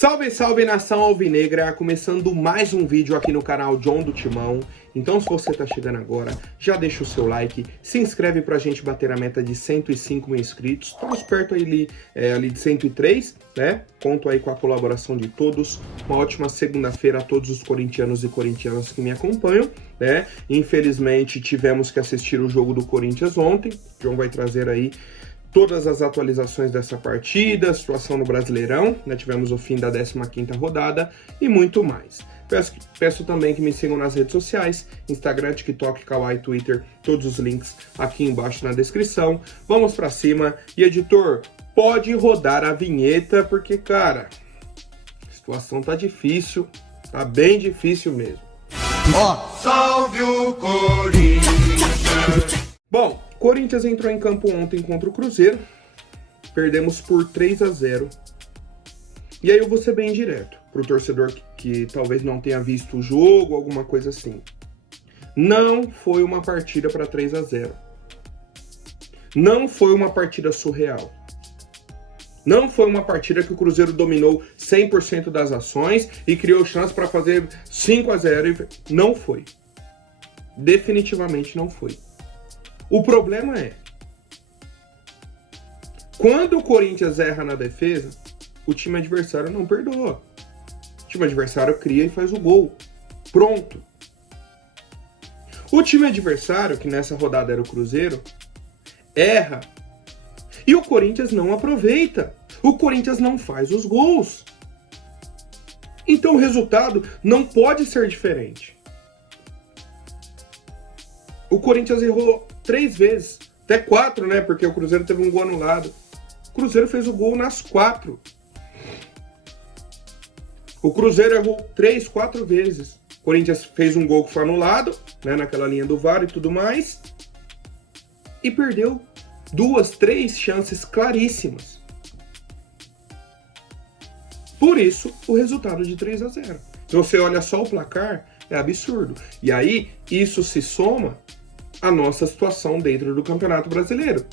Salve, salve nação alvinegra, começando mais um vídeo aqui no canal John do Timão. Então se você tá chegando agora, já deixa o seu like, se inscreve pra gente bater a meta de 105 mil inscritos. Estamos perto ali de 103, né? Conto aí com a colaboração de todos. Uma ótima segunda-feira a todos os corintianos e corintianas que me acompanham, né? Infelizmente tivemos que assistir o jogo do Corinthians ontem. O John vai trazer aí todas as atualizações dessa partida, situação no Brasileirão, né? Tivemos o fim da 15ª rodada e muito mais. Peço também que me sigam nas redes sociais, Instagram, TikTok, Kawaii, Twitter, todos os links aqui embaixo na descrição. Vamos pra cima. E editor, pode rodar a vinheta, porque, cara, a situação tá difícil, tá bem difícil mesmo. Salve o Corinthians! Bom, Corinthians entrou em campo ontem contra o Cruzeiro, perdemos por 3-0. E aí eu vou ser bem direto, pro torcedor que talvez não tenha visto o jogo, alguma coisa assim. Não foi uma partida para 3-0. Não foi uma partida surreal. Não foi uma partida que o Cruzeiro dominou 100% das ações e criou chance para fazer 5-0. Não foi. Definitivamente não foi. O problema é, quando o Corinthians erra na defesa, o time adversário não perdoa. O time adversário cria e faz o gol. Pronto. O time adversário, que nessa rodada era o Cruzeiro, erra. E o Corinthians não aproveita. O Corinthians não faz os gols. Então o resultado não pode ser diferente. O Corinthians errou 3 vezes, até 4, né? Porque o Cruzeiro teve um gol anulado. O Cruzeiro fez o gol nas 4. O Cruzeiro errou 3, 4 vezes. O Corinthians fez um gol que foi anulado, né? Naquela linha do VAR e tudo mais. E perdeu 2, 3 chances claríssimas. Por isso, o resultado de 3-0. Se você olha só o placar, é absurdo. E aí, isso se soma a nossa situação dentro do Campeonato Brasileiro.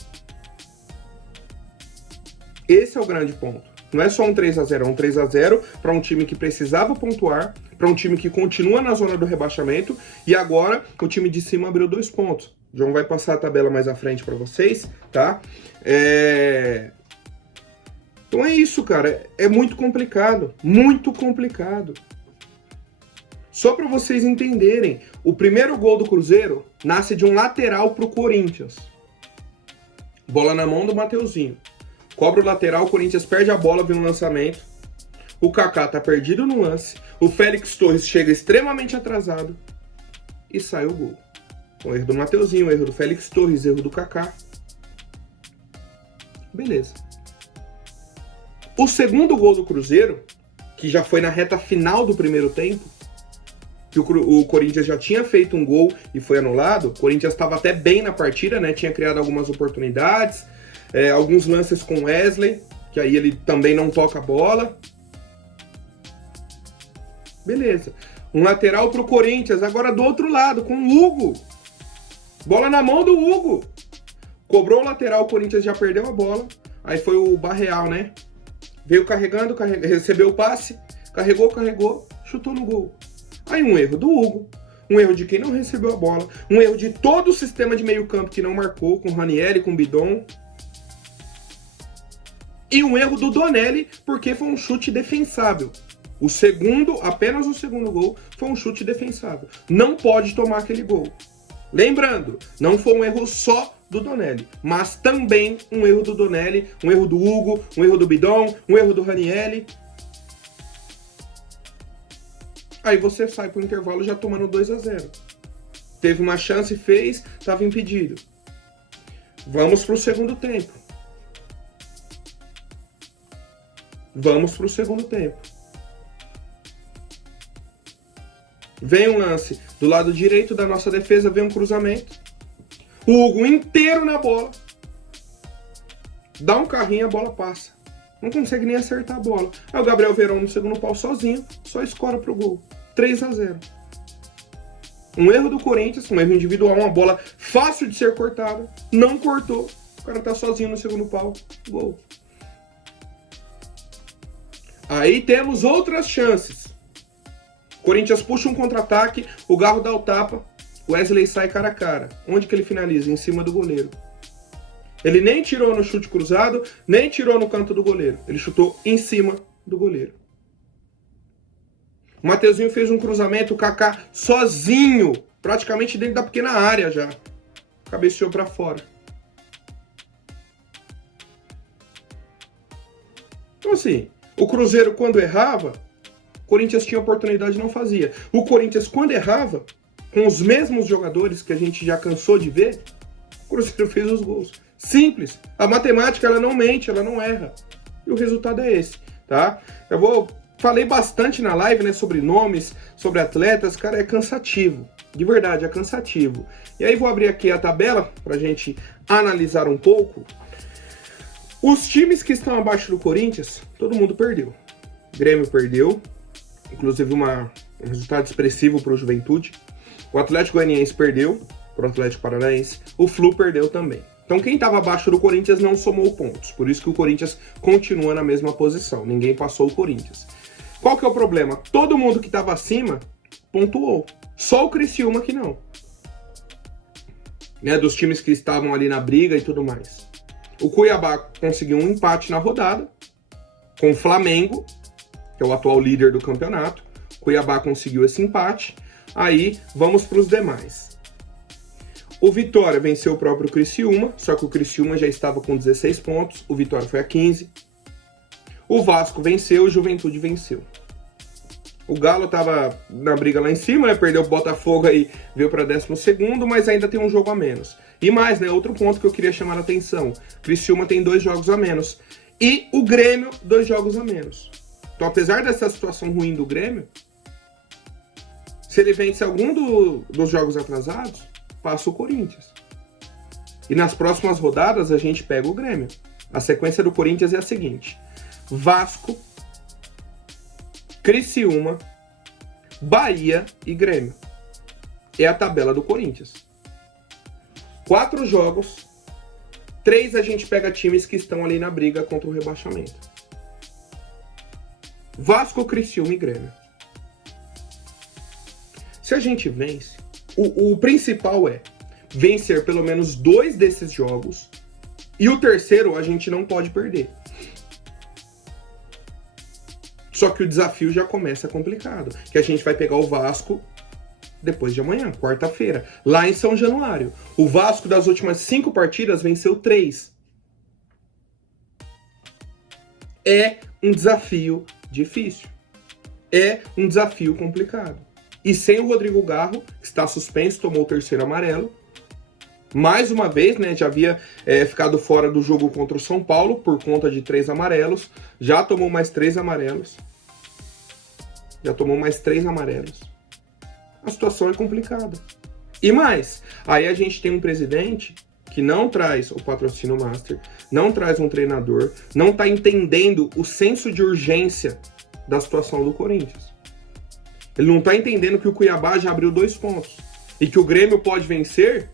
Esse é o grande ponto. Não é só um 3-0, é um 3-0 para um time que precisava pontuar, para um time que continua na zona do rebaixamento, e agora o time de cima abriu 2 pontos. O João vai passar a tabela mais à frente para vocês, tá? Então é isso, cara. É muito complicado. Muito complicado. Só para vocês entenderem, o primeiro gol do Cruzeiro nasce de um lateral pro Corinthians. Bola na mão do Mateuzinho. Cobra o lateral, o Corinthians perde a bola, vem um lançamento. O Kaká tá perdido no lance. O Félix Torres chega extremamente atrasado. E sai o gol. O erro do Mateuzinho, o erro do Félix Torres, erro do Kaká. Beleza. O segundo gol do Cruzeiro, que já foi na reta final do primeiro tempo, que o Corinthians já tinha feito um gol e foi anulado. O Corinthians estava até bem na partida, né? Tinha criado algumas oportunidades, alguns lances com Wesley, que aí ele também não toca a bola. Beleza. Um lateral pro Corinthians, agora do outro lado, com o Hugo. Bola na mão do Hugo. Cobrou o lateral, o Corinthians já perdeu a bola. Aí foi o Barreal, né? Veio carregando, recebeu o passe, carregou, chutou no gol. Aí um erro do Hugo, um erro de quem não recebeu a bola, um erro de todo o sistema de meio campo que não marcou, com Ranieri, com Bidon. E um erro do Donelli, porque foi um chute defensável. O segundo, apenas o segundo gol, foi um chute defensável. Não pode tomar aquele gol. Lembrando, não foi um erro só do Donelli, mas também um erro do Donelli, um erro do Hugo, um erro do Bidon, um erro do Ranieri. Aí você sai pro intervalo já tomando 2-0. Teve uma chance, fez, estava impedido. Vamos pro segundo tempo. Vem um lance do lado direito da nossa defesa, vem um cruzamento. O Hugo inteiro na bola. Dá um carrinho, a bola passa. Não consegue nem acertar a bola. Aí o Gabriel Veron no segundo pau sozinho, só escora pro gol. 3-0. Um erro do Corinthians, um erro individual, uma bola fácil de ser cortada. Não cortou. O cara tá sozinho no segundo pau. Gol. Aí temos outras chances. Corinthians puxa um contra-ataque, o Garro dá o tapa, Wesley sai cara a cara. Onde que ele finaliza? Em cima do goleiro. Ele nem tirou no chute cruzado, nem tirou no canto do goleiro. Ele chutou em cima do goleiro. O Mateuzinho fez um cruzamento, o Kaká sozinho, praticamente dentro da pequena área já. Cabeceou para fora. Então assim, o Cruzeiro quando errava, o Corinthians tinha oportunidade e não fazia. O Corinthians quando errava, com os mesmos jogadores que a gente já cansou de ver, o Cruzeiro fez os gols. Simples. A matemática, ela não mente, ela não erra. E o resultado é esse, tá? Falei bastante na live, né, sobre nomes, sobre atletas, cara, é cansativo. De verdade, é cansativo. E aí vou abrir aqui a tabela pra gente analisar um pouco. Os times que estão abaixo do Corinthians, todo mundo perdeu. Grêmio perdeu, inclusive um resultado expressivo pro Juventude. O Atlético Goianiense perdeu pro Atlético Paranaense. O Flu perdeu também. Então quem estava abaixo do Corinthians não somou pontos. Por isso que o Corinthians continua na mesma posição. Ninguém passou o Corinthians. Qual que é o problema? Todo mundo que estava acima pontuou. Só o Criciúma que não. Né, dos times que estavam ali na briga e tudo mais. O Cuiabá conseguiu um empate na rodada com o Flamengo, que é o atual líder do campeonato. O Cuiabá conseguiu esse empate. Aí vamos para os demais. O Vitória venceu o próprio Criciúma, só que o Criciúma já estava com 16 pontos, o Vitória foi a 15. O Vasco venceu, o Juventude venceu. O Galo estava na briga lá em cima, né? Perdeu o Botafogo aí, veio para 12º, mas ainda tem um jogo a menos. E mais, né? Outro ponto que eu queria chamar a atenção. Criciúma tem 2 jogos a menos. E o Grêmio, 2 jogos a menos. Então, apesar dessa situação ruim do Grêmio, se ele vence algum dos jogos atrasados, passa o Corinthians. E nas próximas rodadas a gente pega o Grêmio. A sequência do Corinthians é a seguinte: Vasco, Criciúma, Bahia e Grêmio. É a tabela do Corinthians. 4 jogos, 3 a gente pega times que estão ali na briga contra o rebaixamento. Vasco, Criciúma e Grêmio. Se a gente vence, o principal é vencer pelo menos 2 desses jogos e o terceiro a gente não pode perder. Só que o desafio já começa complicado, que a gente vai pegar o Vasco depois de amanhã, quarta-feira, lá em São Januário. O Vasco das últimas 5 partidas venceu 3. É um desafio difícil. É um desafio complicado. E sem o Rodrigo Garro, que está suspenso, tomou o 3º amarelo. Mais uma vez, né, já havia ficado fora do jogo contra o São Paulo por conta de 3 amarelos. Já tomou mais 3 amarelos. A situação é complicada. E mais, aí a gente tem um presidente que não traz o patrocínio master, não traz um treinador, não está entendendo o senso de urgência da situação do Corinthians. Ele não está entendendo que o Cuiabá já abriu 2 pontos e que o Grêmio pode vencer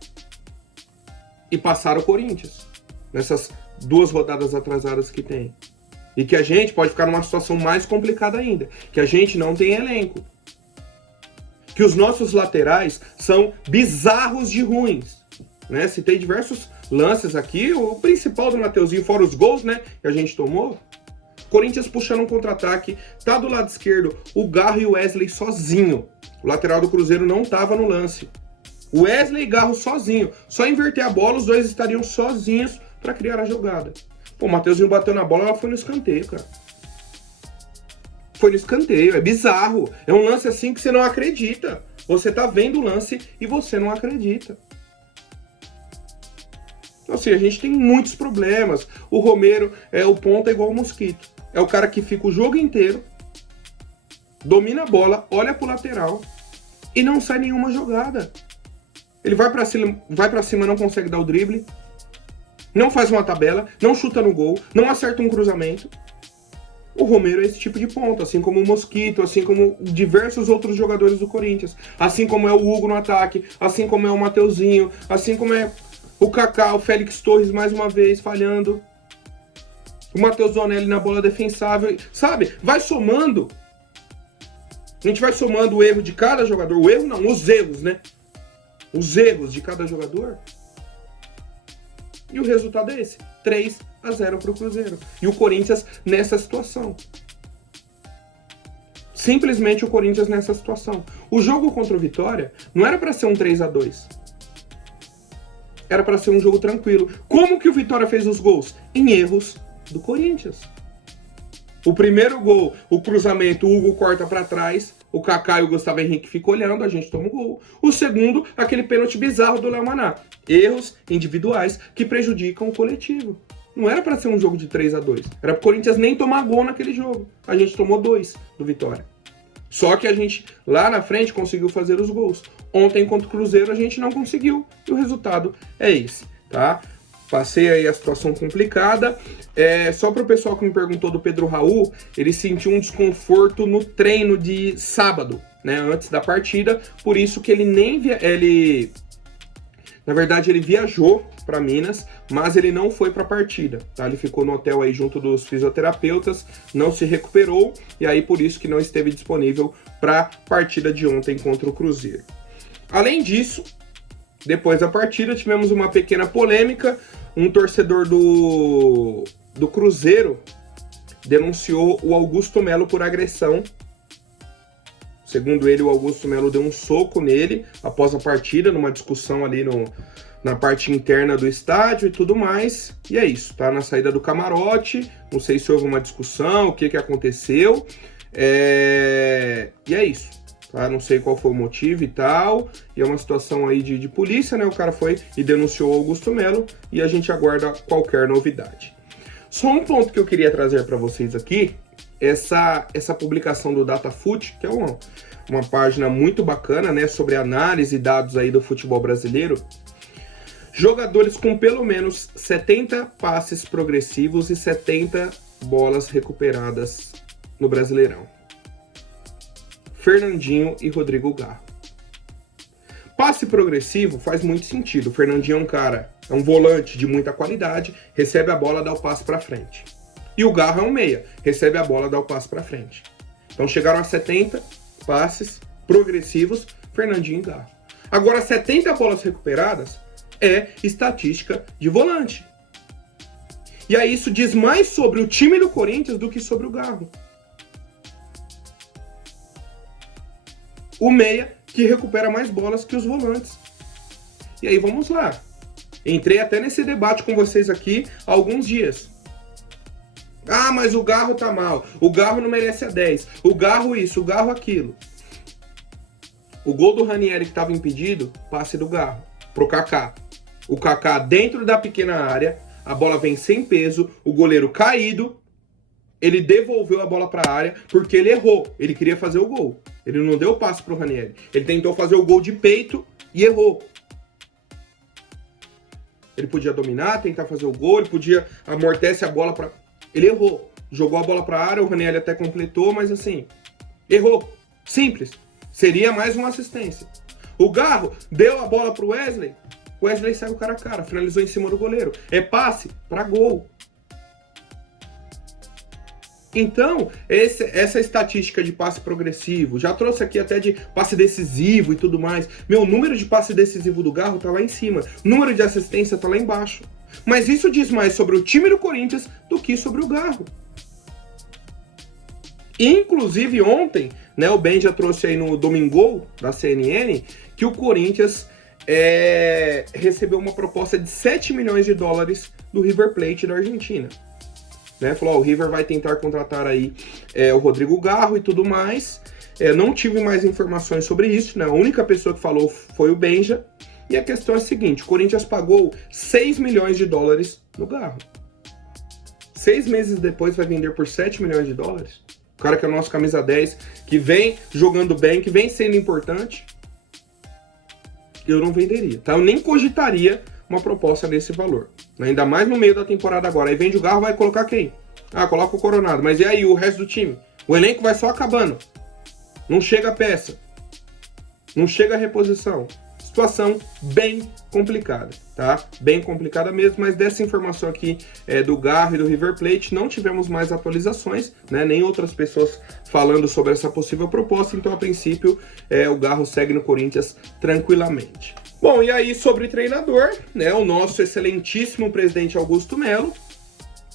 e passar o Corinthians nessas 2 rodadas atrasadas que tem. E que a gente pode ficar numa situação mais complicada ainda, que a gente não tem elenco. Que os nossos laterais são bizarros de ruins. Né? Citei diversos lances aqui, o principal do Mateuzinho, fora os gols, né, que a gente tomou. Corinthians puxando um contra-ataque, tá do lado esquerdo, o Garro e o Wesley sozinho. O lateral do Cruzeiro não tava no lance. O Wesley e Garro sozinho. Só inverter a bola, os 2 estariam sozinhos para criar a jogada. Pô, o Mateuzinho bateu na bola, ela foi no escanteio, cara. Foi no escanteio, é bizarro. É um lance assim que você não acredita. Você tá vendo o lance e você não acredita. Então assim, a gente tem muitos problemas. O Romero é o ponta igual o Mosquito. É o cara que fica o jogo inteiro, domina a bola, olha pro lateral e não sai nenhuma jogada. Ele vai pra cima, não consegue dar o drible, não faz uma tabela, não chuta no gol, não acerta um cruzamento. O Romero é esse tipo de ponta, assim como o Mosquito, assim como diversos outros jogadores do Corinthians, assim como é o Hugo no ataque, assim como é o Mateuzinho, assim como é o Kaká, o Félix Torres mais uma vez falhando. O Matheus Zonelli na bola defensável, sabe? Vai somando. A gente vai somando o erro de cada jogador. O erro não, os erros, né? Os erros de cada jogador. E o resultado é esse. 3-0 pro Cruzeiro. E o Corinthians nessa situação. Simplesmente o Corinthians nessa situação. O jogo contra o Vitória não era para ser um 3-2. Era para ser um jogo tranquilo. Como que o Vitória fez os gols? Em erros do Corinthians. O primeiro gol, o cruzamento, o Hugo corta para trás, o Kaká e o Gustavo Henrique ficam olhando, a gente toma o gol. O segundo, aquele pênalti bizarro do Léo Maná. Erros individuais que prejudicam o coletivo. Não era para ser um jogo de 3-2. Era pro Corinthians nem tomar gol naquele jogo. A gente tomou 2 do Vitória. Só que a gente, lá na frente, conseguiu fazer os gols. Ontem, contra o Cruzeiro, a gente não conseguiu. E o resultado é esse, tá? Passei aí a situação complicada. Só para o pessoal que me perguntou do Pedro Raul, ele sentiu um desconforto no treino de sábado, né, antes da partida. Por isso que ele nem na verdade, ele viajou para Minas, mas ele não foi para a partida, tá? Ele ficou no hotel aí junto dos fisioterapeutas, não se recuperou e aí por isso que não esteve disponível para a partida de ontem contra o Cruzeiro. Além disso, depois da partida tivemos uma pequena polêmica. Um torcedor do Cruzeiro denunciou o Augusto Melo por agressão. Segundo ele, o Augusto Melo deu um soco nele após a partida, numa discussão ali na parte interna do estádio e tudo mais. E é isso, tá na saída do camarote. Não sei se houve uma discussão, o que aconteceu. E é isso. Tá? Não sei qual foi o motivo e tal. E é uma situação aí de polícia, né? O cara foi e denunciou o Augusto Melo e a gente aguarda qualquer novidade. Só um ponto que eu queria trazer para vocês aqui. Essa publicação do Datafoot, que é uma página muito bacana, né, sobre análise e dados aí do futebol brasileiro. Jogadores com pelo menos 70 passes progressivos e 70 bolas recuperadas no Brasileirão. Fernandinho e Rodrigo Garro. Passe progressivo faz muito sentido. O Fernandinho é um volante de muita qualidade, recebe a bola, dá o passe para frente. E o Garro é um meia, recebe a bola, dá o passe para frente. Então chegaram a 70 passes progressivos, Fernandinho e Garro. Agora, 70 bolas recuperadas é estatística de volante. E aí isso diz mais sobre o time do Corinthians do que sobre o Garro. O meia que recupera mais bolas que os volantes. E aí vamos lá. Entrei até nesse debate com vocês aqui há alguns dias. Ah, mas o Garro tá mal. O Garro não merece a 10. O Garro isso, o Garro aquilo. O gol do Ranieri que estava impedido, passe do Garro pro Kaká. O Kaká dentro da pequena área, a bola vem sem peso, o goleiro caído, ele devolveu a bola para a área porque ele errou. Ele queria fazer o gol. Ele não deu o passe pro Ranieri. Ele tentou fazer o gol de peito e errou. Ele podia dominar, tentar fazer o gol, ele podia amortecer a bola para... Ele errou. Jogou a bola para a área, o Ranieri até completou, mas assim, errou. Simples. Seria mais uma assistência. O Garro deu a bola pro Wesley. O Wesley saiu cara a cara, finalizou em cima do goleiro. É passe para gol. Então, essa estatística de passe progressivo, já trouxe aqui até de passe decisivo e tudo mais. Meu, o número de passe decisivo do Garro tá lá em cima. O número de assistência tá lá embaixo. Mas isso diz mais sobre o time do Corinthians do que sobre o Garro. Inclusive ontem, né, o Ben já trouxe aí no Domingol, da CNN, que o Corinthians recebeu uma proposta de 7 milhões de dólares do River Plate da Argentina. Né, falou, o River vai tentar contratar aí o Rodrigo Garro e tudo mais. Não tive mais informações sobre isso, né? A única pessoa que falou foi o Benja. E a questão é a seguinte, o Corinthians pagou 6 milhões de dólares no Garro. 6 meses depois vai vender por 7 milhões de dólares? O cara que é o nosso camisa 10, que vem jogando bem, que vem sendo importante, eu não venderia, tá? Eu nem cogitaria uma proposta desse valor. Ainda mais no meio da temporada agora. Aí vende o Garro, vai colocar quem? Ah, coloca o Coronado. Mas e aí, o resto do time? O elenco vai só acabando. Não chega a peça. Não chega a reposição. Situação bem complicada, tá? Bem complicada mesmo, mas dessa informação aqui do Garro e do River Plate não tivemos mais atualizações, né? Nem outras pessoas falando sobre essa possível proposta, então a princípio o Garro segue no Corinthians tranquilamente. Bom, e aí sobre treinador, né? O nosso excelentíssimo presidente Augusto Melo,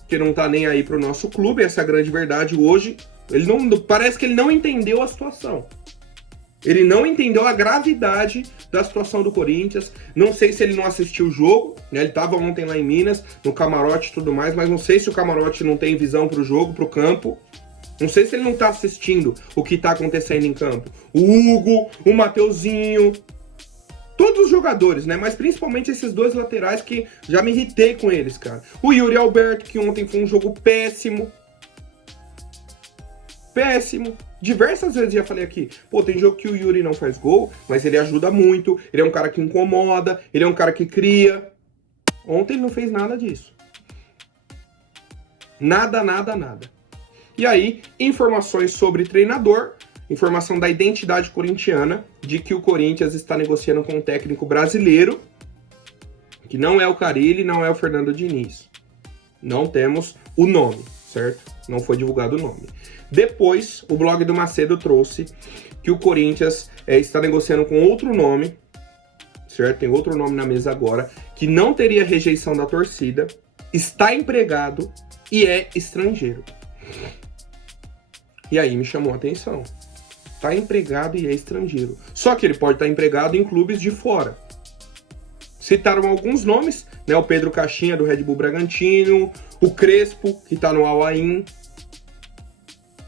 que não tá nem aí pro nosso clube, essa é a grande verdade hoje. Parece que ele não entendeu a situação. Ele não entendeu a gravidade da situação do Corinthians. Não sei se ele não assistiu o jogo, né? Ele estava ontem lá em Minas, no camarote e tudo mais, mas não sei se o camarote não tem visão para o jogo, para o campo. Não sei se ele não está assistindo o que está acontecendo em campo. O Hugo, o Mateuzinho, todos os jogadores, né? Mas principalmente esses dois laterais que já me irritei com eles, cara. O Yuri Alberto, que ontem foi um jogo péssimo. Péssimo. Diversas vezes já falei aqui, pô, tem jogo que o Yuri não faz gol, mas ele ajuda muito, ele é um cara que incomoda, ele é um cara que cria. Ontem ele não fez nada disso. Nada. E aí, informações sobre treinador, informação da identidade corintiana, de que o Corinthians está negociando com um técnico brasileiro, que não é o Carille, não é o Fernando Diniz. Não temos o nome, certo? Não foi divulgado o nome. Depois, o blog do Macedo trouxe que o Corinthians está negociando com outro nome, certo? Tem outro nome na mesa agora, que não teria rejeição da torcida, está empregado e é estrangeiro. E aí me chamou a atenção. Está empregado e é estrangeiro. Só que ele pode estar empregado em clubes de fora. Citaram alguns nomes, né? O Pedro Caixinha, do Red Bull Bragantino, o Crespo, que está no Al-Ain.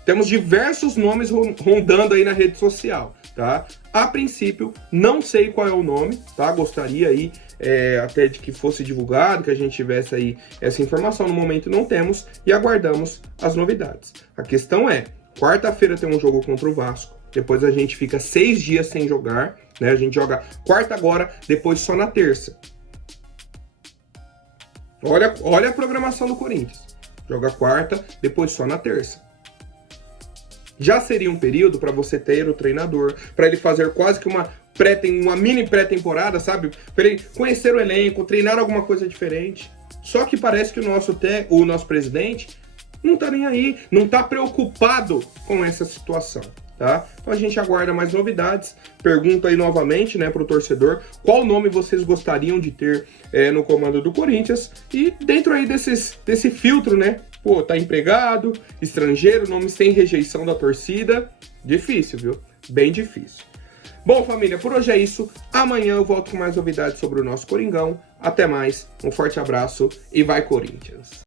Temos diversos nomes rondando aí na rede social, tá? A princípio, não sei qual é o nome, tá? Gostaria aí até de que fosse divulgado, que a gente tivesse aí essa informação. No momento não temos e aguardamos as novidades. A questão é, quarta-feira tem um jogo contra o Vasco, depois a gente fica 6 dias sem jogar, né? A gente joga quarta agora, depois só na terça. Olha a programação do Corinthians. Joga quarta, depois só na terça. Já seria um período para você ter o treinador, para ele fazer quase que uma mini pré-temporada, sabe? Para ele conhecer o elenco, treinar alguma coisa diferente. Só que parece que o nosso presidente não tá nem aí, não tá preocupado com essa situação, tá? Então a gente aguarda mais novidades. Pergunta aí novamente, né, pro torcedor, qual nome vocês gostariam de ter no comando do Corinthians? E dentro aí desse filtro, né? Pô, tá empregado, estrangeiro, nome sem rejeição da torcida. Difícil, viu? Bem difícil. Bom, família, por hoje é isso. Amanhã eu volto com mais novidades sobre o nosso Coringão. Até mais, um forte abraço e vai Corinthians!